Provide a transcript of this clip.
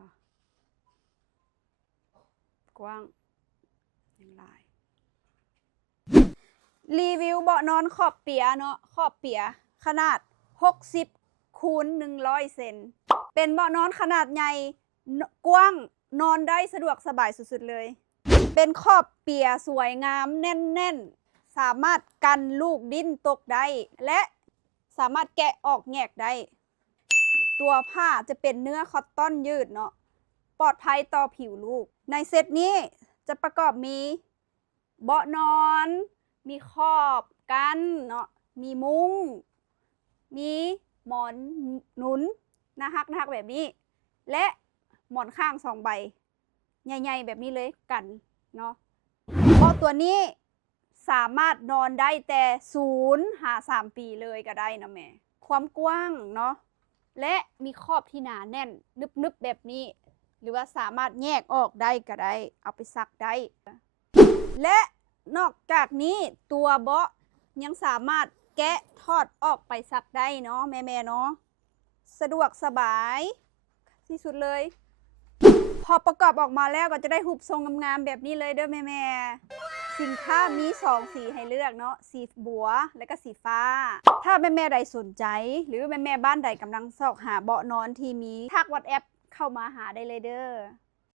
บ่กว้างยังหลายรีวิวเบาะนอนขอบเปียเนาะขอบเปียขนาด60คูณ100 เซนเป็นเบาะนอนขนาดใหญ่กว้างนอนได้สะดวกสบายสุดๆเลยเป็นขอบเปียสวยงามแน่นๆสามารถกันลูกดิ้นตกได้และสามารถแกะออกแงกได้ตัวผ้าจะเป็นเนื้อคอตตอนยืดเนาะปลอดภัยต่อผิวลูกในเซตนี้จะประกอบมีเบาะนอนมีขอบกันเนาะมีมุ้งมีหมอนหนุนนะคะแบบนี้และหมอนข้าง2 ใบใหญ่ๆแบบนี้เลยกันเนาะเบาะตัวนี้สามารถนอนได้แต่0 หา 3 ปีเลยก็ได้นะแม่ความกว้างเนาะและมีขอบที่หนาแน่นนึบๆแบบนี้หรือว่าสามารถแยกออกได้ก็ได้เอาไปซักได้และนอกจากนี้ตัวเบาะยังสามารถแกะทอดออกไปซักได้เนาะแม่ๆเนาะสะดวกสบายที่สุดเลยพอประกอบออกมาแล้วก็จะได้หุบทรงงามๆแบบนี้เลยเด้อแม่ๆสินค้ามี2 สีให้เลือกเนาะสีบัวและก็สีฟ้าถ้าแม่ๆใดสนใจหรือแม่ๆบ้านใดกำลังซอกหาเบาะนอนที่มีทักWhatsAppเข้ามาหาได้เลยเด้อ